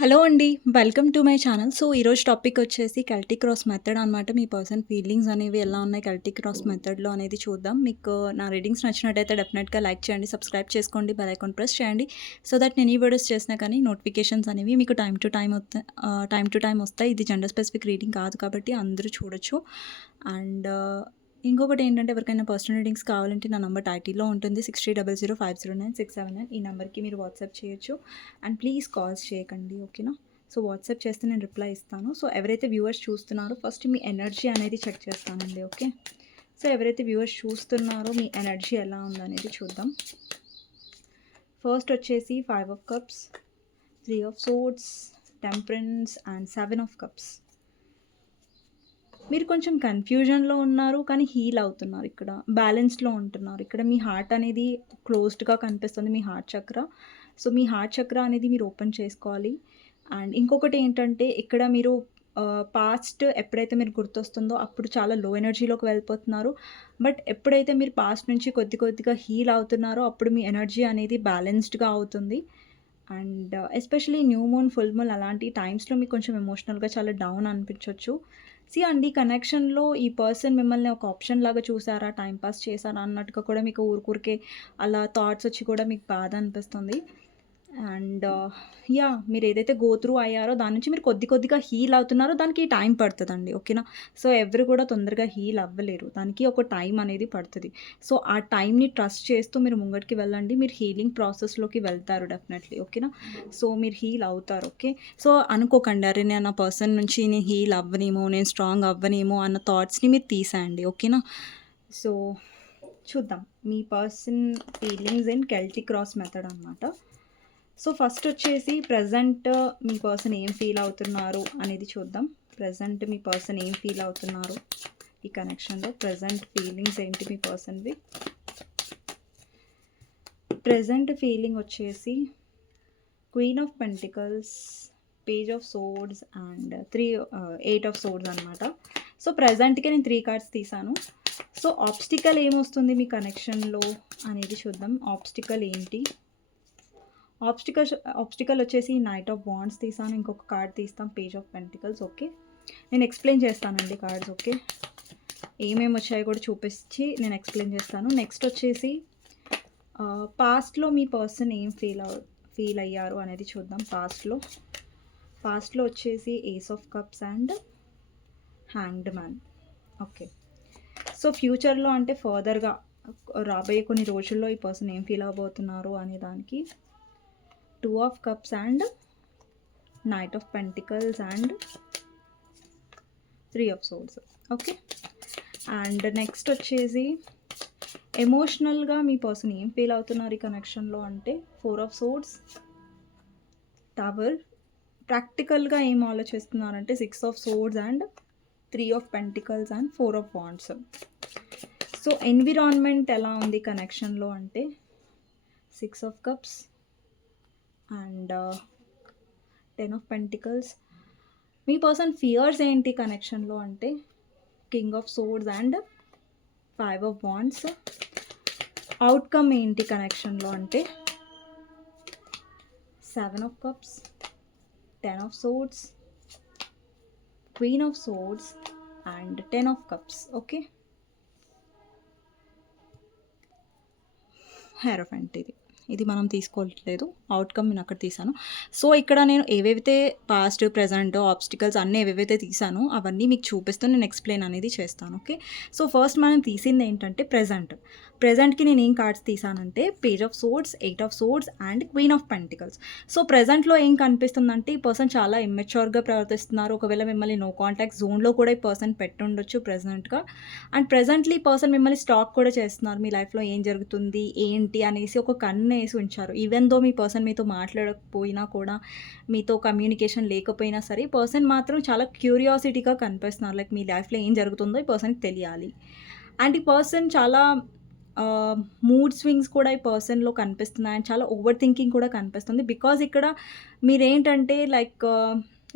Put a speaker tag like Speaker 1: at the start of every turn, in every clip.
Speaker 1: Hello అండి welcome to my channel. So ఈరోజు topic వచ్చేసి కల్టీ క్రాస్ మెథడ్ అనమాట మీ పర్సన్ ఫీలింగ్స్ అనేవి ఎలా ఉన్నాయి కల్టీ క్రాస్ మెథడ్లో అనేది చూద్దాం. మీకు నా రీడింగ్స్ నచ్చినట్టయితే డెఫినెట్గా లైక్ చేయండి సబ్స్క్రైబ్ చేసుకోండి బెల్ ఐకాన్ ప్రెస్ చేయండి. సో దట్ నేను ఈ వీడియోస్ చేసినా కానీ నోటిఫికేషన్స్ అనేవి మీకు టైం టు టైం వస్తాయి టైం టు టైం వస్తాయి. ఇది జెండర్ స్పెసిఫిక్ రీడింగ్ కాదు కాబట్టి అందరూ చూడొచ్చు. అండ్ ఇంకొకటి ఏంటంటే ఎవరికైనా పర్సనల్ రీడింగ్స్ కావాలంటే నా నెంబర్ టైటిల్లో ఉంటుంది. Six three double zero five zero nine six seven nine ఈ నెంబర్కి మీరు వాట్సాప్ చేయొచ్చు. అండ్ ప్లీజ్ కాల్స్ చేయకండి ఓకేనా సో వాట్సాప్ చేస్తే నేను రిప్లై ఇస్తాను. సో ఎవరైతే వ్యూవర్స్ చూస్తున్నారో ఫస్ట్ మీ ఎనర్జీ అనేది చెక్ చేస్తానండి ఓకే సో ఎవరైతే వ్యూవర్స్ చూస్తున్నారో మీ ఎనర్జీ ఎలా ఉందనేది చూద్దాం. ఫస్ట్ వచ్చేసి five of cups three of swords temperance and seven of cups మీరు కొంచెం కన్ఫ్యూజన్లో ఉన్నారు కానీ హీల్ అవుతున్నారు ఇక్కడ. బ్యాలెన్స్లో ఉంటున్నారు. ఇక్కడ మీ హార్ట్ అనేది క్లోజ్డ్గా కనిపిస్తుంది మీ హార్ట్ చక్ర సో మీ హార్ట్ చక్ర అనేది మీరు ఓపెన్ చేసుకోవాలి. అండ్ ఇంకొకటి ఏంటంటే ఇక్కడ మీరు పాస్ట్ ఎప్పుడైతే మీరు గుర్తొస్తుందో అప్పుడు చాలా లో ఎనర్జీలోకి వెళ్ళిపోతున్నారు. బట్ ఎప్పుడైతే మీరు పాస్ట్ నుంచి కొద్ది కొద్దిగా హీల్ అవుతున్నారో అప్పుడు మీ ఎనర్జీ అనేది బ్యాలెన్స్డ్గా అవుతుంది. And especially new moon full moon అలాంటి టైమ్స్లో మీకు కొంచెం ఎమోషనల్గా చాలా డౌన్ అనిపించవచ్చు సి అండి కనెక్షన్లో ఈ పర్సన్ మిమ్మల్ని ఒక ఆప్షన్ లాగా చూసారా? టైం పాస్ చేశారా? అన్నట్టుగా కూడా మీకు ఊరికూరికే అలా థాట్స్ వచ్చి కూడా మీకు బాధ అనిపిస్తుంది. అండ్ uh, యా మీరు ఏదైతే గో త్రూ అయ్యారో దాని నుంచి మీరు కొద్ది కొద్దిగా హీల్ అవుతున్నారో దానికి టైం పడుతుందండి ఓకేనా సో ఎవరు కూడా తొందరగా హీల్ అవ్వలేరు దానికి ఒక టైం అనేది పడుతుంది. సో ఆ టైంని ట్రస్ట్ చేస్తూ మీరు ముంగటికి వెళ్ళండి మీరు హీలింగ్ ప్రాసెస్లోకి వెళ్తారు డెఫినెట్లీ ఓకేనా సో మీరు హీల్ అవుతారు ఓకే సో అనుకోకండి అరే నేను ఆ పర్సన్ నుంచి నేను హీల్ అవ్వనేమో నేను స్ట్రాంగ్ అవ్వనేమో అన్న థాట్స్ని మీరు తీసేయండి ఓకేనా సో చూద్దాం. మీ person feelings in Celtic cross method అనమాట సో ఫస్ట్ వచ్చేసి ప్రజెంట్ మీ పర్సన్ ఏం ఫీల్ అవుతున్నారు అనేది చూద్దాం. ప్రజెంట్ మీ పర్సన్ ఏం ఫీల్ అవుతున్నారు? ఈ కనెక్షన్లో ప్రజెంట్ ఫీలింగ్స్ ఏంటి మీ పర్సన్వి? ప్రజెంట్ ఫీలింగ్ వచ్చేసి queen of pentacles page of swords and three eight of swords అనమాట సో ప్రజెంట్కి నేను త్రీ కార్డ్స్ తీసాను సో ఆబ్స్టికల్ ఏమొస్తుంది మీ కనెక్షన్లో అనేది చూద్దాం. ఆబ్స్టికల్ ఏంటి? ఆబ్స్టికల్ ఆబ్స్టికల్ వచ్చేసి నైట్ ఆఫ్ బాండ్స్ తీసాను. ఇంకొక కార్డ్ తీస్తాం. పేజ్ ఆఫ్ పెంటికల్స్ ఓకే నేను ఎక్స్ప్లెయిన్ చేస్తానండి కార్డ్స్ ఓకే ఏమేమి వచ్చాయో కూడా చూపించి నేను ఎక్స్ప్లెయిన్ చేస్తాను. నెక్స్ట్ వచ్చేసి పాస్ట్లో మీ పర్సన్ ఏం ఫీల్ అవ ఫీల్ అయ్యారు అనేది చూద్దాం పాస్ట్లో పాస్ట్లో వచ్చేసి ace of cups and hanged man okay so ఫ్యూచర్లో అంటే ఫర్దర్గా రాబోయే కొన్ని రోజుల్లో ఈ పర్సన్ ఏం ఫీల్ అవబోతున్నారు అనే దానికి two of cups and knight of pentacles and three of swords. Okay? And next వచ్చేసి ఎమోషనల్గా మీ పర్సన్ ఏం ఫీల్ అవుతున్నారు ఈ కనెక్షన్లో అంటే ఫోర్ ఆఫ్ సోడ్స్ టవర్ ప్రాక్టికల్గా ఏం ఆలోచిస్తున్నారంటే six of swords and three of pentacles and four of wands so environment ఎలా ఉంది కనెక్షన్లో అంటే six of cups and ten of pentacles me person fears ఏంటి కనెక్షన్లో అంటే king of swords and five of wands outcome ఏంటి కనెక్షన్లో అంటే seven of cups ten of swords queen of swords and ten of cups okay hierophant ఇది ఇది మనం తీసుకోవట్లేదు అవుట్కమ్ నేను అక్కడ తీసాను సో ఇక్కడ నేను ఏవేవైతే పాస్ట్ ప్రజెంట్ ఆబ్స్టికల్స్ అన్నీ ఏవేవైతే తీసానో అవన్నీ మీకు చూపిస్తూ నేను ఎక్స్ప్లెయిన్ అనేది చేస్తాను ఓకే సో ఫస్ట్ మనం తీసింది ఏంటంటే ప్రజెంట్ ప్రజెంట్కి నేను ఏం cards తీసానంటే page of swords eight of swords and queen of pentacles so ప్రజెంట్లో ఏం కనిపిస్తుందంటే ఈ పర్సన్ చాలా ఇమ్మెచ్యూర్గా ప్రవర్తిస్తున్నారు. ఒకవేళ మిమ్మల్ని నో కాంటాక్ట్ జోన్లో కూడా ఈ పర్సన్ పెట్టుండొచ్చు ప్రజెంట్గా అండ్ ప్రజెంట్లీ ఈ పర్సన్ మిమ్మల్ని స్టాక్ కూడా చేస్తున్నారు. మీ లైఫ్లో ఏం జరుగుతుంది ఏంటి అనేసి ఒక కన్ను వేసి ఉంచారు. ఈవెన్ దో మీ పర్సన్ మీతో మాట్లాడకపోయినా కూడా మీతో కమ్యూనికేషన్ లేకపోయినా సరే ఈ పర్సన్ మాత్రం చాలా క్యూరియాసిటీగా కనిపిస్తున్నారు. లైక్ మీ లైఫ్లో ఏం జరుగుతుందో ఈ పర్సన్కి తెలియాలి. అండ్ ఈ పర్సన్ చాలా మూడ్ స్వింగ్స్ కూడా ఈ పర్సన్లో కనిపిస్తున్నాయి. అండ్ చాలా ఓవర్ థింకింగ్ కూడా కనిపిస్తుంది. బికాజ్ ఇక్కడ మీరేంటంటే లైక్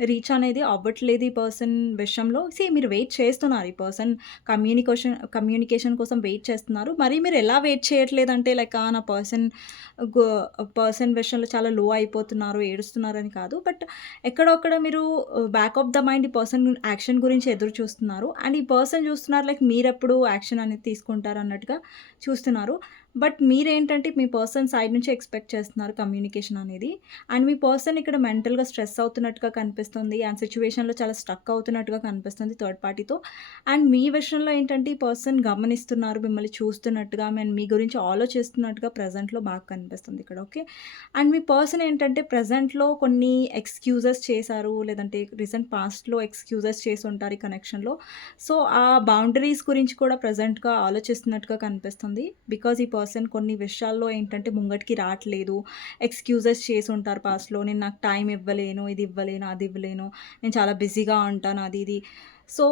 Speaker 1: రీచ్ అనేది అవ్వట్లేదు ఈ పర్సన్ విషయంలో. సీ మీరు వెయిట్ చేస్తున్నారు. ఈ పర్సన్ కమ్యూనికేషన్ కమ్యూనికేషన్ కోసం వెయిట్ చేస్తున్నారు. మరి మీరు ఎలా వెయిట్ చేయట్లేదంటే లైక్ ఆ! నా పర్సన్ పర్సన్ విషయంలో చాలా లో అయిపోతున్నారు, ఏడుస్తున్నారని కాదు. బట్ ఎక్కడొక్కడ మీరు బ్యాక్ ఆఫ్ ద మైండ్ ఈ పర్సన్ యాక్షన్ గురించి ఎదురు చూస్తున్నారు. అండ్ ఈ పర్సన్ చూస్తున్నారు లైక్ మీరెప్పుడు యాక్షన్ అనేది తీసుకుంటారు అన్నట్టుగా చూస్తున్నారు. బట్ మీరేంటంటే మీ పర్సన్ సైడ్ నుంచి ఎక్స్‌పెక్ట్ చేస్తున్నారు కమ్యూనికేషన్ అనేది. అండ్ మీ పర్సన్ ఇక్కడ మెంటల్‌గా స్ట్రెస్ అవుతున్నట్టుగా కనిపిస్తుంది. అండ్ సిచ్యువేషన్లో చాలా స్ట్రక్ అవుతున్నట్టుగా కనిపిస్తుంది థర్డ్ పార్టీతో. అండ్ మీ విషయంలో ఏంటంటే ఈ పర్సన్ గమనిస్తున్నారు. మిమ్మల్ని చూస్తున్నట్టుగా అండ్ మీ గురించి ఆలోచిస్తున్నట్టుగా ప్రజెంట్లో బాగా కనిపిస్తుంది ఇక్కడ. ఓకే. అండ్ మీ పర్సన్ ఏంటంటే ప్రజెంట్లో కొన్ని ఎక్స్‌క్యూజెస్ చేశారు. లేదంటే రీసెంట్ పాస్ట్‌లో ఎక్స్‌క్యూజెస్ చేసి ఉంటారు ఈ కనెక్షన్‌లో. సో, ఆ బౌండరీస్ గురించి కూడా ప్రజెంట్గా ఆలోచిస్తున్నట్టుగా కనిపిస్తుంది. బికాజ్ ఈ పర్సన్ పర్సన్ కొన్ని విషయాల్లో ఏంటంటే ముంగటికి రావట్లేదు ఎక్స్‌క్యూజెస్ చేసి ఉంటారు పాస్ట్‌లో. నేను నాకు టైం ఇవ్వలేను, ఇది ఇవ్వలేను, అది ఇవ్వలేను. నేను చాలా బిజీగా ఉంటాను అది ఇది. సో,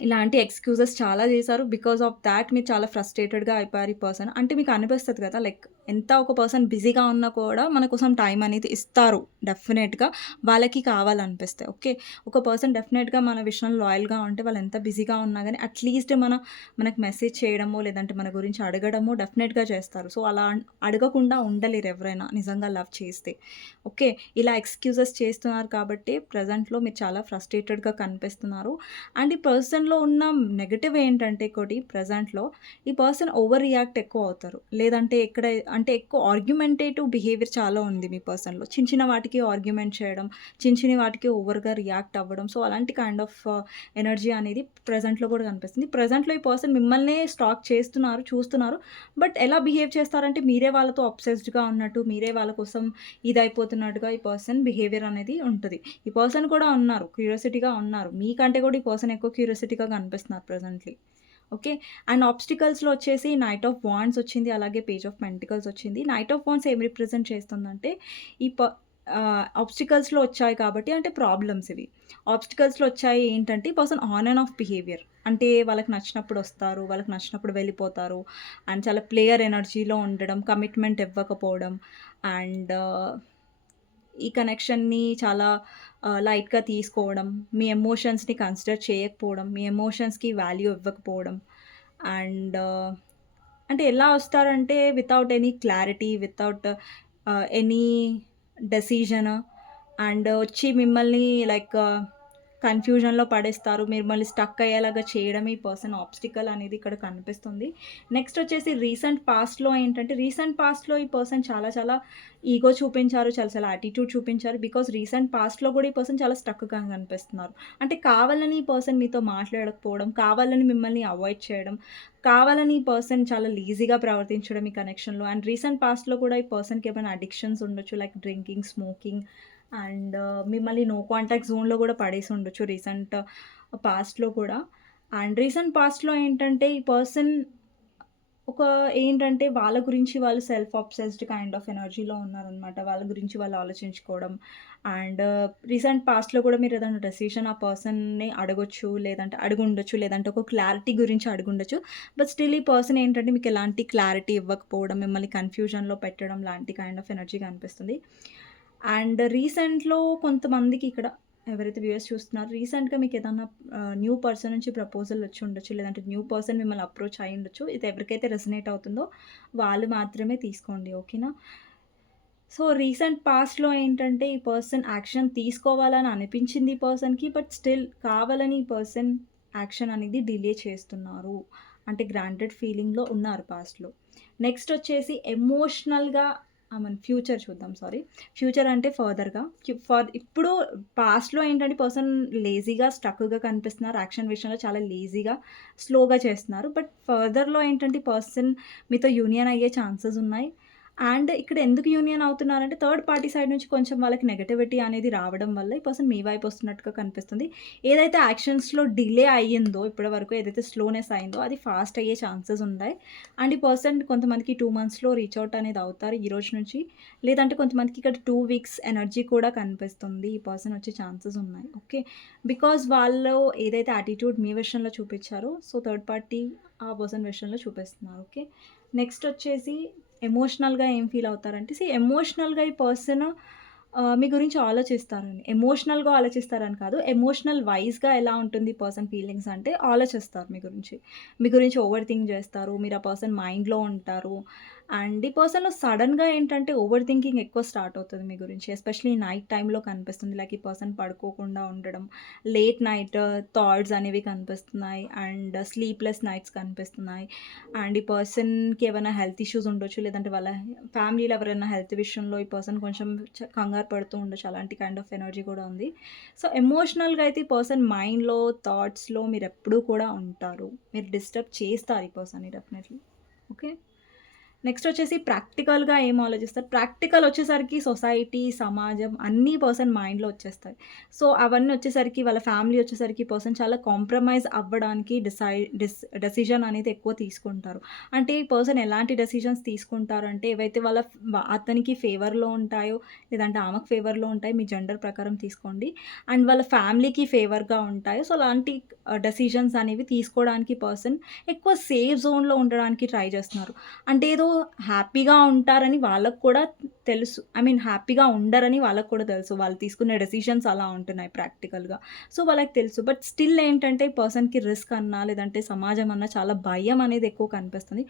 Speaker 1: ఇలాంటి ఎక్స్‌క్యూజెస్ చాలా చేశారు. బికాజ్ ఆఫ్ దాట్ మీరు చాలా ఫ్రస్ట్రేటెడ్‌గా అయిపోయారు ఈ పర్సన్. అంటే మీకు అనిపిస్తుంది కదా! లైక్ ఎంత ఒక పర్సన్ బిజీగా ఉన్నా కూడా మన కోసం టైం అనేది ఇస్తారు డెఫినెట్‌గా. వాళ్ళకి కావాలనిపిస్తే. ఓకే. ఒక పర్సన్ డెఫినెట్‌గా మన విషయంలో లాయల్‌గా ఉంటే వాళ్ళు ఎంత బిజీగా ఉన్నా కానీ అట్‌లీస్ట్ మన మనకు మెసేజ్ చేయడమో, లేదంటే మన గురించి అడగడమో డెఫినెట్‌గా చేస్తారు. సో, అలా అడగకుండా ఉండలేరు ఎవరైనా నిజంగా లవ్ చేస్తే. ఓకే. ఇలా ఎక్స్‌క్యూజెస్ చేస్తున్నారు కాబట్టి ప్రజెంట్లో మీరు చాలా ఫ్రస్ట్రేటెడ్‌గా కనిపిస్తున్నారు. అండ్ ఈ పర్సన్‌లో ఉన్న నెగెటివ్ ఏంటంటే ఒకటి ప్రజెంట్లో ఈ పర్సన్ ఓవర్ రియాక్ట్ ఎక్కువ అవుతారు. లేదంటే ఎక్కడ అంటే ఎక్కువ ఆర్గ్యుమెంటేటివ్ బిహేవియర్ చాలా ఉంది మీ పర్సన్‌లో. చిన్న చిన్న వాటికి ఆర్గ్యుమెంట్ చేయడం, చిన్న చిన్న వాటికి ఓవర్‌గా రియాక్ట్ అవ్వడం. సో, అలాంటి కైండ్ ఆఫ్ ఎనర్జీ అనేది ప్రెజెంట్‌లో కూడా కనిపిస్తుంది. ప్రజెంట్లో ఈ పర్సన్ మిమ్మల్ని స్టాక్ చేస్తున్నారు, చూస్తున్నారు. బట్ ఎలా బిహేవ్ చేస్తారంటే మీరే వాళ్ళతో అప్సెస్డ్గా ఉన్నట్టు, మీరే వాళ్ళ కోసం ఇదైపోతున్నట్టుగా ఈ పర్సన్ బిహేవియర్ అనేది ఉంటుంది ఈ పర్సన్ కూడా ఉన్నారు. క్యూరియాసిటీగా ఉన్నారు. మీకంటే కూడా ఈ పర్సన్ ఎక్కువ క్యూరియాసిటీగా కనిపిస్తున్నారు ప్రజెంట్లీ ఓకే. అండ్ ఆబ్స్టికల్స్‌లో వచ్చేసి నైట్ ఆఫ్ వాండ్స్ వచ్చింది. అలాగే పేజ్ ఆఫ్ పెంటికల్స్ వచ్చింది. నైట్ ఆఫ్ వాండ్స్ ఏం రిప్రజెంట్ చేస్తుందంటే ఈ ప ఆబ్స్టికల్స్‌లో వచ్చాయి కాబట్టి అంటే ప్రాబ్లమ్స్ ఇవి. ఆబ్స్టికల్స్‌లో వచ్చాయి ఏంటంటే person on and off behaviour. అంటే వాళ్ళకి నచ్చినప్పుడు వస్తారు. వాళ్ళకి నచ్చినప్పుడు వెళ్ళిపోతారు. అండ్ చాలా ప్లేయర్ ఎనర్జీలో ఉండడం, కమిట్మెంట్ ఇవ్వకపోవడం అండ్ ఈ కనెక్షన్‌ని చాలా లైట్‌గా తీసుకోవడం, మీ ఎమోషన్స్‌ని కన్సిడర్ చేయకపోవడం, మీ ఎమోషన్స్‌కి వాల్యూ ఇవ్వకపోవడం. అండ్ అంటే ఎలా వస్తారంటే without any clarity, without any decision. And వచ్చి మిమ్మల్ని లైక్ కన్‌ఫ్యూజన్‌లో పడేస్తారు. మిమ్మల్ని స్టక్ అయ్యేలాగా చేయడం ఈ పర్సన్ ఆబ్స్టికల్ అనేది ఇక్కడ కనిపిస్తుంది. నెక్స్ట్ వచ్చేసి రీసెంట్ పాస్ట్‌లో ఏంటంటే రీసెంట్ పాస్ట్‌లో ఈ పర్సన్ చాలా చాలా ఈగో చూపించారు. చాలా చాలా యాటిట్యూడ్ చూపించారు. బికాస్ రీసెంట్ పాస్ట్‌లో కూడా ఈ పర్సన్ చాలా స్టక్‌గా కనిపిస్తున్నారు. అంటే కావాలని ఈ పర్సన్ మీతో మాట్లాడకపోవడం, కావాలని మిమ్మల్ని అవాయిడ్ చేయడం, కావాలని ఈ పర్సన్ చాలా లీజీగా ప్రవర్తించడం ఈ కనెక్షన్‌లో అండ్ రీసెంట్ పాస్ట్‌లో కూడా ఈ పర్సన్‌కి ఏమైనా అడిక్షన్స్ ఉండొచ్చు. లైక్ డ్రింకింగ్, స్మోకింగ్ అండ్ మిమ్మల్ని నో కాంటాక్ట్ జోన్‌లో కూడా పడేసి ఉండొచ్చు రీసెంట్ పాస్ట్‌లో కూడా. అండ్ రీసెంట్ పాస్ట్‌లో ఏంటంటే ఈ పర్సన్ ఒక ఏంటంటే వాళ్ళ గురించి వాళ్ళు సెల్ఫ్ అబ్సెస్డ్ కైండ్ ఆఫ్ ఎనర్జీలో ఉన్నారనమాట. వాళ్ళ గురించి వాళ్ళు ఆలోచించుకోవడం అండ్ రీసెంట్ పాస్ట్‌లో కూడా మీరు ఏదైనా డెసిషన్ ఆ పర్సన్‌ని అడగొచ్చు. లేదంటే అడుగుండొచ్చు లేదంటే ఒక క్లారిటీ గురించి అడుగుండొచ్చు బట్ స్టిల్ ఈ పర్సన్ ఏంటంటే మీకు ఎలాంటి క్లారిటీ ఇవ్వకపోవడం, మిమ్మల్ని కన్‌ఫ్యూజన్‌లో పెట్టడం లాంటి కైండ్ ఆఫ్ ఎనర్జీ కనిపిస్తుంది. అండ్ రీసెంట్‌లో కొంతమందికి ఇక్కడ ఎవరైతే వ్యూయర్స్ చూస్తున్నారో రీసెంట్‌గా మీకు ఏదన్నా న్యూ పర్సన్ నుంచి ప్రపోజల్ వచ్చి ఉండొచ్చు. లేదంటే న్యూ పర్సన్ మిమ్మల్ని అప్రోచ్ అయి ఉండొచ్చు. ఇది ఎవరికైతే రెసినేట్ అవుతుందో వాళ్ళు మాత్రమే తీసుకోండి. ఓకేనా? సో, రీసెంట్ పాస్ట్‌లో ఏంటంటే ఈ పర్సన్ యాక్షన్ తీసుకోవాలని అనిపించింది ఈ పర్సన్‌కి. బట్ స్టిల్ కావాలని ఈ పర్సన్ యాక్షన్ అనేది డిలే చేస్తున్నారు. అంటే గ్రాంటెడ్ ఫీలింగ్‌లో ఉన్నారు పాస్ట్‌లో. నెక్స్ట్ వచ్చేసి ఎమోషనల్‌గా మన ఫ్యూచర్ చూద్దాం సారీ. ఫ్యూచర్ అంటే ఫర్దర్‌గా ఫర్ ఇప్పుడు పాస్ట్‌లో ఏంటంటే పర్సన్ లేజీగా, స్టక్‌గా కనిపిస్తున్నారు. యాక్షన్ విషయంలో చాలా లేజీగా, స్లోగా చేస్తున్నారు. బట్ ఫర్దర్‌లో ఏంటంటే పర్సన్ మీతో యూనియన్ అయ్యే ఛాన్సెస్ ఉన్నాయి. అండ్ ఇక్కడ ఎందుకు యూనియన్ అవుతున్నారంటే థర్డ్ పార్టీ సైడ్ నుంచి కొంచెం వాళ్ళకి నెగటివిటీ అనేది రావడం వల్ల ఈ పర్సన్ మీ వైపు వస్తున్నట్టుగా కనిపిస్తుంది. ఏదైతే యాక్షన్స్‌లో డిలే అయ్యిందో ఇప్పటి వరకు ఏదైతే స్లోనెస్ అయిందో అది ఫాస్ట్ అయ్యే ఛాన్సెస్ ఉన్నాయి. అండ్ ఈ పర్సన్ కొంతమందికి టూ మంత్స్‌లో రీచ్ అవుట్ అనేది అవుతారు ఈ రోజు నుంచి. లేదంటే కొంతమందికి ఇక్కడ టూ వీక్స్ ఎనర్జీ కూడా కనిపిస్తుంది. ఈ పర్సన్ వచ్చే ఛాన్సెస్ ఉన్నాయి. ఓకే. బికాజ్ వాళ్ళు ఏదైతే యాటిట్యూడ్ మీ విషయంలో చూపించారో సో, థర్డ్ పార్టీ ఆ పర్సన్ విషయంలో చూపిస్తున్నారు. ఓకే. నెక్స్ట్ వచ్చేసి ఎమోషనల్‌గా ఏం ఫీల్ అవుతారంటే సి ఎమోషనల్‌గా ఈ పర్సన్ మీ గురించి ఆలోచిస్తారని. ఎమోషనల్‌గా ఆలోచిస్తారని కాదు. ఎమోషనల్ వైజ్గా ఎలా ఉంటుంది పర్సన్ ఫీలింగ్స్ అంటే ఆలోచిస్తారు మీ గురించి. మీ గురించి ఓవర్ థింక్ చేస్తారు మీరు ఆ పర్సన్ మైండ్‌లో ఉంటారు. అండ్ ఈ పర్సన్‌లో సడన్గా ఏంటంటే ఓవర్ థింకింగ్ ఎక్కువ స్టార్ట్ అవుతుంది మీ గురించి. ఎస్పెషల్లీ నైట్ టైంలో కనిపిస్తుంది. లైక్ ఈ పర్సన్ పడుకోకుండా ఉండడం, లేట్ నైట్ థాట్స్ అనేవి కనిపిస్తున్నాయి. అండ్ స్లీప్‌లెస్ నైట్స్ కనిపిస్తున్నాయి. అండ్ ఈ పర్సన్‌కి ఏమైనా హెల్త్ ఇష్యూస్ ఉండొచ్చు. లేదంటే వాళ్ళ ఫ్యామిలీలో ఎవరైనా హెల్త్ విషయంలో ఈ పర్సన్ కొంచెం కంగారు పడుతూ ఉండొచ్చు. అలాంటి కైండ్ ఆఫ్ ఎనర్జీ కూడా ఉంది. సో, ఎమోషనల్‌గా అయితే ఈ పర్సన్ మైండ్‌లో, థాట్స్‌లో మీరెప్పుడూ కూడా ఉంటారు. మీరు డిస్టర్బ్ చేస్తారు ఈ పర్సన్‌ని డెఫినెట్‌లీ. ఓకే. నెక్స్ట్ వచ్చేసి ప్రాక్టికల్‌గా ఏం ఆలోచిస్తారు? ప్రాక్టికల్ వచ్చేసరికి సొసైటీ, సమాజం అన్నీ పర్సన్ మైండ్‌లో వచ్చేస్తాయి. సో, అవన్నీ వచ్చేసరికి వాళ్ళ ఫ్యామిలీ వచ్చేసరికి పర్సన్ చాలా కాంప్రమైజ్ అవ్వడానికి డిసై డిస్ డెసిషన్ అనేది ఎక్కువ తీసుకుంటారు. అంటే ఈ పర్సన్ ఎలాంటి డెసిషన్స్ తీసుకుంటారంటే ఏవైతే వాళ్ళ అతనికి ఫేవర్‌లో ఉంటాయో, లేదంటే ఆమెకు ఫేవర్‌లో ఉంటాయి. మీ జెండర్ ప్రకారం తీసుకోండి. అండ్ వాళ్ళ ఫ్యామిలీకి ఫేవర్‌గా ఉంటాయో సో, అలాంటి డెసిషన్స్ అనేవి తీసుకోవడానికి పర్సన్ ఎక్కువ సేఫ్ జోన్‌లో ఉండడానికి ట్రై చేస్తున్నారు. అంటే ఏదో హ్యాపీగా ఉంటారని వాళ్ళకు కూడా తెలుసు. ఐ మీన్ హ్యాపీగా ఉండరని వాళ్ళకు కూడా తెలుసు. వాళ్ళు తీసుకునే డెసిషన్స్ అలా ఉంటున్నాయి ప్రాక్టికల్‌గా. సో, వాళ్ళకి తెలుసు. బట్ స్టిల్ ఏంటంటే పర్సన్‌కి రిస్క్ అన్నా, లేదంటే సమాజం అన్నా చాలా భయం అనేది ఎక్కువ కనిపిస్తుంది.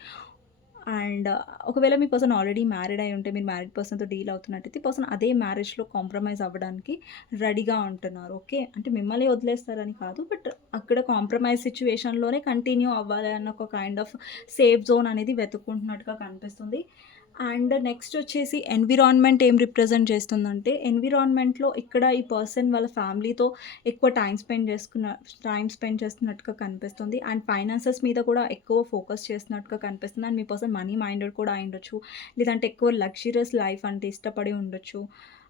Speaker 1: అండ్ ఒకవేళ మీ పర్సన్ ఆల్రెడీ మ్యారీడ్ అయి ఉంటే మీరు మ్యారీడ్ పర్సన్‌తో డీల్ అవుతున్నట్టయితే పర్సన్ అదే మ్యారేజ్‌లో కాంప్రమైజ్ అవ్వడానికి రెడీగా ఉంటున్నారు. ఓకే. అంటే మిమ్మల్ని వదిలేస్తారని కాదు. బట్ అక్కడ కాంప్రమైజ్ సిచ్యువేషన్లోనే కంటిన్యూ అవ్వాలి అన్న ఒక కైండ్ ఆఫ్ సేఫ్ జోన్ అనేది వెతుక్కుంటున్నట్టుగా కనిపిస్తుంది. అండ్ నెక్స్ట్ వచ్చేసి ఎన్విరాన్మెంట్ ఏం రిప్రజెంట్ చేస్తుందంటే ఎన్విరాన్మెంట్‌లో ఇక్కడ ఈ పర్సన్ వాళ్ళ ఫ్యామిలీతో ఎక్కువ టైం స్పెండ్ చేసుకున్న టైం స్పెండ్ చేస్తున్నట్టుగా కనిపిస్తుంది. అండ్ ఫైనాన్సెస్ మీద కూడా ఎక్కువ ఫోకస్ చేస్తున్నట్టుగా కనిపిస్తుంది. అండ్ మీ పర్సన్ మనీ మైండెడ్ కూడా అయ్యుండొచ్చు. లేదంటే ఎక్కువ లగ్జరియస్ లైఫ్ అంటే ఇష్టపడి ఉండొచ్చు.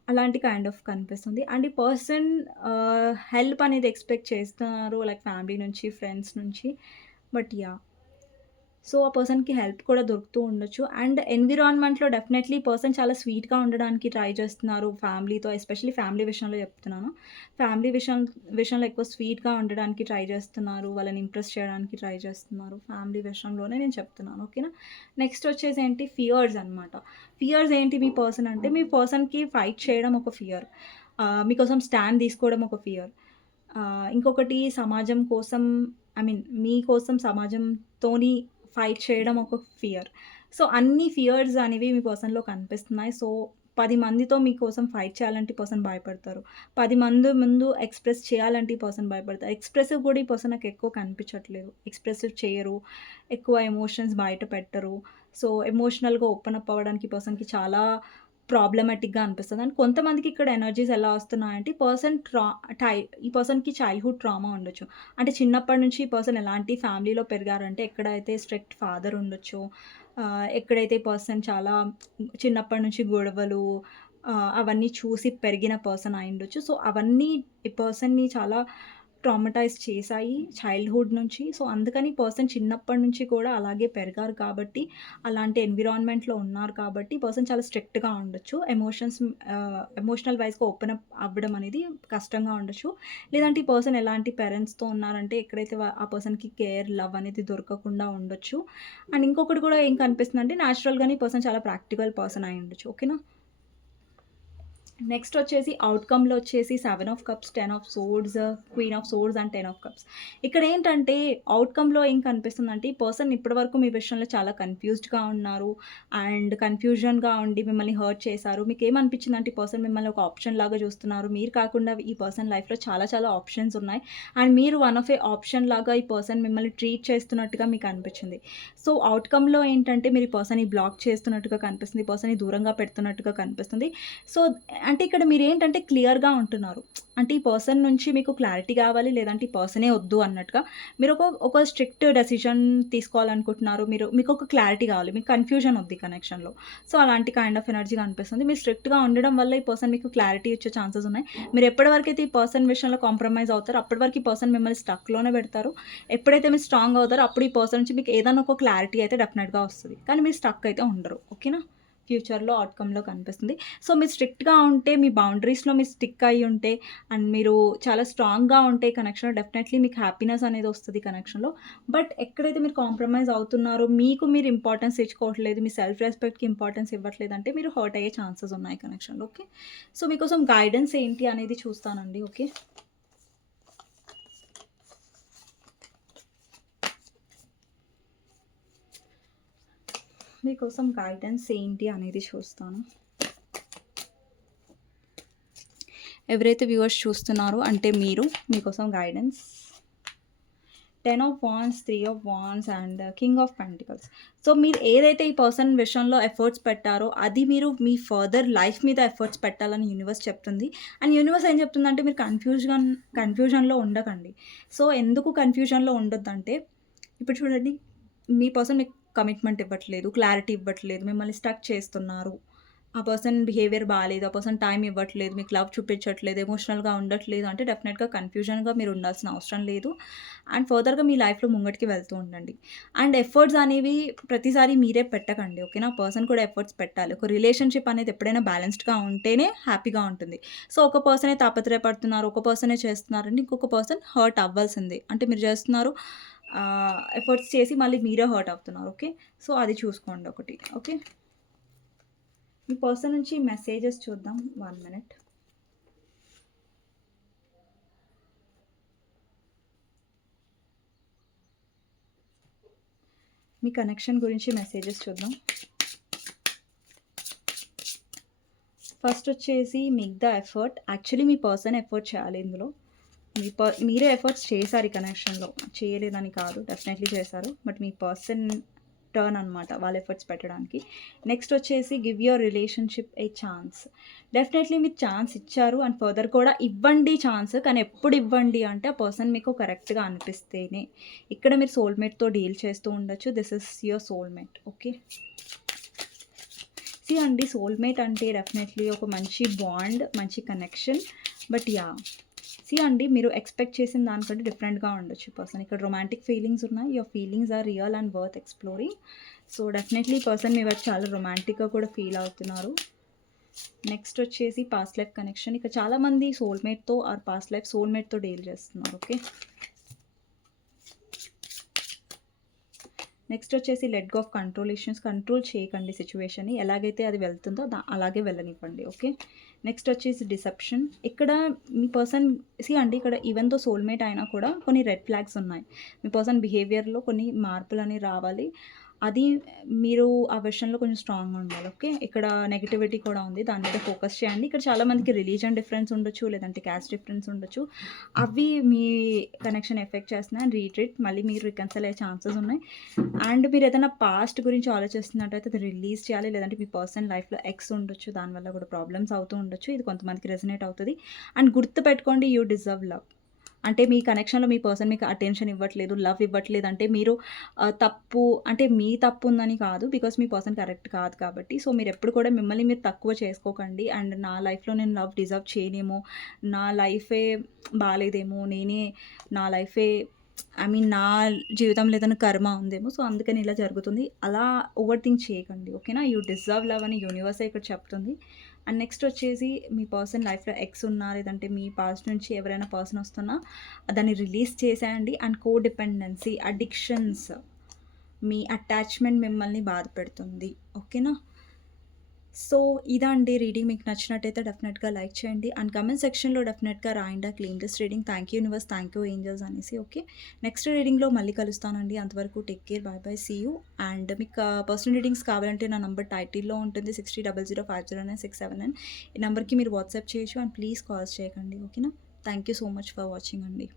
Speaker 1: అలాంటి కైండ్ ఆఫ్ కనిపిస్తుంది. అండ్ ఈ పర్సన్ హెల్ప్ అనేది ఎక్స్‌పెక్ట్ చేస్తున్నారు. లైక్ ఫ్యామిలీ నుంచి, ఫ్రెండ్స్ నుంచి. బట్ యా సో, ఆ పర్సన్‌కి హెల్ప్ కూడా దొరుకుతూ ఉండొచ్చు. అండ్ ఎన్విరాన్మెంట్‌లో డెఫినెట్‌లీ పర్సన్ చాలా స్వీట్‌గా ఉండడానికి ట్రై చేస్తున్నారు ఫ్యామిలీతో. ఎస్పెషల్లీ ఫ్యామిలీ విషయంలో చెప్తున్నాను. ఫ్యామిలీ విషయం విషయంలో ఎక్కువ స్వీట్‌గా ఉండడానికి ట్రై చేస్తున్నారు. వాళ్ళని ఇంప్రెస్ చేయడానికి ట్రై చేస్తున్నారు. ఫ్యామిలీ విషయంలోనే నేను చెప్తున్నాను. ఓకేనా. నెక్స్ట్ వచ్చేసి ఏంటి ఫియర్స్ అనమాట. ఫియర్స్ ఏంటి మీ పర్సన్ అంటే మీ పర్సన్‌కి ఫైట్ చేయడం ఒక ఫియర్. మీకోసం స్టాండ్ తీసుకోవడం ఒక ఫియర్. ఇంకొకటి సమాజం కోసం ఐ మీన్ మీకోసం సమాజంతోని ఫైట్ చేయడం ఒక ఫియర్. సో, అన్ని ఫియర్స్ అనేవి మీ పర్సన్‌లో కనిపిస్తున్నాయి. సో, పది మందితో మీకోసం ఫైట్ చేయాలంటే పర్సన్ భయపడతారు. పది మంది ముందు ఎక్స్‌ప్రెస్ చేయాలంటే పర్సన్ భయపడతారు. ఎక్స్‌ప్రెసివ్ కూడా ఈ పర్సన్ నాకు ఎక్కువ కనిపించట్లేదు. ఎక్స్‌ప్రెసివ్ చేయరు. ఎక్కువ ఎమోషన్స్ బయట పెట్టరు. సో, ఎమోషనల్‌గా ఓపెన్ అప్ అవ్వడానికి పర్సన్‌కి చాలా ప్రాబ్లమాటిక్‌గా అనిపిస్తుంది అండ్ కొంతమందికి ఇక్కడ ఎనర్జీస్ ఎలా వస్తున్నాయంటే ఈ పర్సన్ ట్రా టై ఈ పర్సన్‌కి చైల్డ్‌హుడ్ ట్రామా ఉండొచ్చు. అంటే చిన్నప్పటి నుంచి ఈ పర్సన్ ఎలాంటి ఫ్యామిలీలో పెరిగారంటే ఎక్కడైతే స్ట్రిక్ట్ ఫాదర్ ఉండొచ్చు. ఎక్కడైతే పర్సన్ చాలా చిన్నప్పటి నుంచి గొడవలు అవన్నీ చూసి పెరిగిన పర్సన్ అయి ఉండొచ్చు సో, అవన్నీ ఈ పర్సన్‌ని చాలా ట్రామటైజ్ చేశాయి చైల్డ్‌హుడ్ నుంచి. సో, అందుకని పర్సన్ చిన్నప్పటి నుంచి కూడా అలాగే పెరిగారు కాబట్టి, అలాంటి ఎన్విరాన్మెంట్‌లో ఉన్నారు కాబట్టి పర్సన్ చాలా స్ట్రిక్ట్‌గా ఉండొచ్చు. ఎమోషన్స్ ఎమోషనల్ వైజ్గా ఓపెన్ అప్ అవ్వడం అనేది కష్టంగా ఉండొచ్చు. లేదంటే ఈ పర్సన్ ఎలాంటి పేరెంట్స్‌తో ఉన్నారంటే ఎక్కడైతే ఆ పర్సన్‌కి కేర్, లవ్ అనేది దొరకకుండా ఉండొచ్చు. అండ్ ఇంకొకటి కూడా ఏం కనిపిస్తుందంటే న్యాచురల్‌గానే పర్సన్ చాలా ప్రాక్టికల్ పర్సన్ అయ్యుండొచ్చు. ఓకేనా. నెక్స్ట్ వచ్చేసి అవుట్కంలో వచ్చేసి seven of cups, 10 of swords, queen of swords and 10 of cups. ఇక్కడ ఏంటంటే ఔట్‌కమ్‌లో ఏం కనిపిస్తుందంటే ఈ పర్సన్ ఇప్పటివరకు మీ విషయంలో చాలా కన్‌ఫ్యూజ్డ్‌గా ఉన్నారు. అండ్ కన్‌ఫ్యూజన్‌గా ఉండి మిమ్మల్ని హర్ట్ చేశారు. మీకు ఏమనిపించింది అంటే ఈ పర్సన్ మిమ్మల్ని ఒక ఆప్షన్ లాగా చూస్తున్నారు. మీరు కాకుండా ఈ పర్సన్ లైఫ్‌లో చాలా చాలా ఆప్షన్స్ ఉన్నాయి. అండ్ మీరు వన్ ఆఫ్ ఏ ఆప్షన్ లాగా ఈ పర్సన్ మిమ్మల్ని ట్రీట్ చేస్తున్నట్టుగా మీకు అనిపించింది. సో, అవుట్కంలో ఏంటంటే మీరు ఈ పర్సన్‌ని బ్లాక్ చేస్తున్నట్టుగా కనిపిస్తుంది. ఈ పర్సన్‌ని దూరంగా పెడుతున్నట్టుగా కనిపిస్తుంది. సో, అంటే ఇక్కడ మీరు ఏంటంటే క్లియర్‌గా ఉంటున్నారు. అంటే ఈ పర్సన్ నుంచి మీకు క్లారిటీ కావాలి. లేదంటే ఈ పర్సనే వద్దు అన్నట్టుగా మీరు ఒక ఒక స్ట్రిక్ట్ డెసిషన్ తీసుకోవాలనుకుంటున్నారు. మీరు మీకు ఒక క్లారిటీ కావాలి. మీకు కన్‌ఫ్యూజన్ వద్ది కనెక్షన్‌లో. సో, అలాంటి కైండ్ ఆఫ్ ఎనర్జీ కనిపిస్తుంది. మీరు స్ట్రిక్ట్‌గా ఉండడం వల్ల ఈ పర్సన్ మీకు క్లారిటీ ఇచ్చే ఛాన్సెస్ ఉన్నాయి. మీరు ఎప్పటివరకైతే ఈ పర్సన్ విషయంలో కాంప్రమైజ్ అవుతారో అప్పటి వరకు ఈ పర్సన్ మిమ్మల్ని స్టక్‌లోనే పెడతారు. ఎప్పుడైతే మీరు స్ట్రాంగ్ అవుతారో అప్పుడు ఈ పర్సన్ నుంచి మీకు ఏదైనా ఒక క్లారిటీ అయితే డెఫినెట్గా వస్తుంది కానీ మీరు స్టక్ అయితే ఉండరు. ఓకేనా. ఫ్యూచర్‌లో అవుట్‌కమ్‌లో కనిపిస్తుంది. సో, మీరు స్ట్రిక్ట్‌గా ఉంటే, మీ బౌండరీస్‌లో మీరు స్టిక్ అయ్యి ఉంటే, అండ్ మీరు చాలా స్ట్రాంగ్‌గా ఉంటే కనెక్షన్‌లో డెఫినెట్‌లీ మీకు హ్యాపీనెస్ అనేది వస్తుంది కనెక్షన్‌లో. బట్ ఎక్కడైతే మీరు కాంప్రమైజ్ అవుతున్నారో, మీకు మీరు ఇంపార్టెన్స్ ఇచ్చుకోవట్లేదు, మీ సెల్ఫ్ రెస్పెక్ట్‌కి ఇంపార్టెన్స్ ఇవ్వట్లేదు అంటే మీరు హర్ట్ అయ్యే ఛాన్సెస్ ఉన్నాయి కనెక్షన్‌లో. ఓకే. సో, మీకోసం గైడెన్స్ ఏంటి అనేది చూస్తానండి. ఓకే. మీకోసం గైడెన్స్ ఏంటి అనేది చూస్తాను. ఎవరైతే వ్యూవర్స్ చూస్తున్నారో అంటే మీరు, మీకోసం guidance. 10 of wands three of wands and king of pentacles. So, మీరు ఏదైతే ఈ పర్సన్ విషయంలో ఎఫర్ట్స్ పెట్టారో, అది మీరు మీ ఫర్దర్ లైఫ్ మీద ఎఫర్ట్స్ పెట్టాలని యూనివర్స్ చెప్తుంది. అండ్ యూనివర్స్ ఏం చెప్తుందంటే మీరు కన్‌ఫ్యూజన్ కన్‌ఫ్యూజన్‌లో ఉండకండి. సో, ఎందుకు కన్‌ఫ్యూజన్‌లో ఉండొద్దంటే, ఇప్పుడు చూడండి మీ పర్సన్ మీకు కమిట్మెంట్ ఇవ్వట్లేదు, క్లారిటీ ఇవ్వట్లేదు, మిమ్మల్ని స్టక్ చేస్తున్నారు. ఆ పర్సన్ బిహేవియర్ బాగాలేదు ఆ పర్సన్ టైమ్ ఇవ్వట్లేదు, మీకు లవ్ చూపించట్లేదు, ఎమోషనల్‌గా ఉండట్లేదు అంటే డెఫినెట్‌గా కన్‌ఫ్యూజన్‌గా మీరు ఉండాల్సిన అవసరం లేదు. అండ్ ఫర్దర్‌గా మీ లైఫ్‌లో ముంగటికి వెళ్తూ ఉండండి. అండ్ ఎఫర్ట్స్ అనేవి ప్రతిసారి మీరే పెట్టకండి. ఓకేనా? పర్సన్ కూడా ఎఫర్ట్స్ పెట్టాలి. ఒక రిలేషన్‌షిప్ అనేది ఎప్పుడైనా బ్యాలెన్స్డ్‌గా ఉంటేనే హ్యాపీగా ఉంటుంది. సో, ఒక పర్సనే తాపత్రయపడుతున్నారు, ఒక పర్సనే చేస్తున్నారండి ఇంకొక పర్సన్ హర్ట్ అవ్వాల్సిందే. అంటే మీరు చేస్తున్నారు ఎఫర్ట్స్ చేసి మళ్ళీ మీరే హర్ట్ అవుతున్నారు. ఓకే. సో, అది చూసుకోండి ఒకటి. ఓకే. మీ పర్సన్ నుంచి మెసేజెస్ చూద్దాం. One minute. మీ కనెక్షన్ గురించి మెసేజెస్ చూద్దాం. ఫస్ట్ వచ్చేసి మిగ్ ద ఎఫర్ట్. యాక్చువల్లీ మీ పర్సన్ ఎఫర్ట్ చేయాలి ఇందులో. మీ ప మీరే ఎఫర్ట్స్ చేశారు ఈ కనెక్షన్‌లో. చేయలేదని కాదు. డెఫినెట్‌లీ చేశారు. బట్ మీ పర్సన్ టర్న్ అనమాట వాళ్ళ ఎఫర్ట్స్ పెట్టడానికి. నెక్స్ట్ వచ్చేసి give your relationship a chance. Definitely మీరు ఛాన్స్ ఇచ్చారు అండ్ ఫర్దర్ కూడా ఇవ్వండి ఛాన్స్. కానీ ఎప్పుడు ఇవ్వండి అంటే ఆ పర్సన్ మీకు కరెక్ట్‌గా అనిపిస్తేనే. ఇక్కడ మీరు సోల్‌మేట్‌తో డీల్ చేస్తూ ఉండొచ్చు. This is your soulmate. Okay. See అండి సోల్‌మేట్ అంటే డెఫినెట్‌లీ ఒక మంచి బాండ్, మంచి కనెక్షన్. బట్ యా సీ అండి మీరు ఎక్స్‌పెక్ట్ చేసిన దానికంటే డిఫరెంట్‌గా ఉండొచ్చు పర్సన్. ఇక్కడ రొమాంటిక్ ఫీలింగ్స్ ఉన్నాయి. Your feelings are real and worth exploring. So, definitely person మీ వైపు చాలా రొమాంటిక్‌గా కూడా ఫీల్ అవుతున్నారు. నెక్స్ట్ వచ్చేసి పాస్ట్ లైఫ్ కనెక్షన్. ఇక చాలామంది సోల్‌మేట్‌తో ఆర్ పాస్ట్ లైఫ్ సోల్‌మేట్‌తో డీల్ చేస్తున్నారు. ఓకే. నెక్స్ట్ వచ్చేసి let go of control issues. Control చేయకండి సిచ్యువేషన్ని ఎలాగైతే అది వెళ్తుందో అలాగే వెళ్ళనివ్వండి. ఓకే. నెక్స్ట్ వచ్చేసి డిసెప్షన్. ఇక్కడ మీ పర్సన్ సి అండి ఇక్కడ ఈవెన్ దో సోల్‌మేట్ అయినా కూడా కొన్ని రెడ్ ఫ్లాగ్స్ ఉన్నాయి. మీ పర్సన్ బిహేవియర్‌లో కొన్ని మార్పులని రావాలి. అది మీరు ఆ విషయంలో కొంచెం స్ట్రాంగ్‌గా ఉండాలి. ఓకే. ఇక్కడ నెగటివిటీ కూడా ఉంది. దాని మీద ఫోకస్ చేయండి. ఇక్కడ చాలామందికి రిలీజన్ డిఫరెన్స్ ఉండొచ్చు. లేదంటే క్యాస్ట్ డిఫరెన్స్ ఉండొచ్చు. అవి మీ కనెక్షన్ ఎఫెక్ట్ చేస్తున్నాయి. రీట్రీట్ మళ్ళీ మీరు రికన్సల్ అయ్యే ఛాన్సెస్ ఉన్నాయి. అండ్ మీరు ఏదైనా పాస్ట్ గురించి ఆలోచిస్తున్నట్టయితే అది రిలీజ్ చేయాలి. లేదంటే మీ పర్సన్ లైఫ్‌లో ఎక్స్ ఉండొచ్చు. దానివల్ల కూడా ప్రాబ్లమ్స్ అవుతూ ఉండొచ్చు. ఇది కొంతమందికి రెజనేట్ అవుతుంది అండ్ గుర్తుపెట్టుకోండి యూ డిజర్వ్ లవ్. అంటే మీ కనెక్షన్‌లో మీ పర్సన్ మీకు అటెన్షన్ ఇవ్వట్లేదు, లవ్ ఇవ్వట్లేదు అంటే మీరు తప్పు అంటే మీ తప్పు ఉందని కాదు. బికాజ్ మీ పర్సన్ కరెక్ట్ కాదు కాబట్టి. సో, మీరు ఎప్పుడు కూడా మిమ్మల్ని మీరు తక్కువ చేసుకోకండి. అండ్ నా లైఫ్‌లో నేను లవ్ డిజర్వ్ చేయనేమో, నా లైఫే బాగాలేదేమో నేనే నా లైఫే ఐ మీన్ నా జీవితంలో ఏదైనా కర్మ ఉందేమో. సో, అందుకని ఇలా జరుగుతుంది. అలా ఓవర్ థింక్ చేయకండి. ఓకేనా? యూ డిజర్వ్ లవ్ అని యూనివర్సే ఇక్కడ చెప్తుంది. అండ్ నెక్స్ట్ వచ్చేసి మీ పర్సన్ లైఫ్‌లో ఎక్స్ ఉన్నా లేదంటే మీ పాస్ట్ నుంచి ఎవరైనా పర్సన్ వస్తున్నా దాన్ని రిలీజ్ చేసేయండి. అండ్ కో డిపెండెన్సీ, అడిక్షన్స్ మీ అటాచ్‌మెంట్ మిమ్మల్ని బాధపెడుతుంది. ఓకేనా? సో, ఇదండి రీడింగ్ మీకు నచ్చినట్టయితే డెఫినెట్‌గా లైక్ చేయండి. అండ్ కమెంట్ సెక్షన్‌లో డెఫినెట్‌గా రాయండి. Claim this reading. Thank you universe, thank you angels అనేసి. ఓకే. నెక్స్ట్ రీడింగ్‌లో మళ్ళీ కలుస్తానండి. అంతవరకు take care. Bye bye. See you. And మీకు పర్సనల్ రీడింగ్స్ కావాలంటే నా నంబర్ టైటిల్‌లో ఉంటుంది. 6000509679 ఈ నెంబర్కి మీరు వాట్సాప్ చేయొచ్చు. అండ్ ప్లీజ్ కాల్స్ చేయకండి. ఓకేనా? Thank you so much for watching అండి.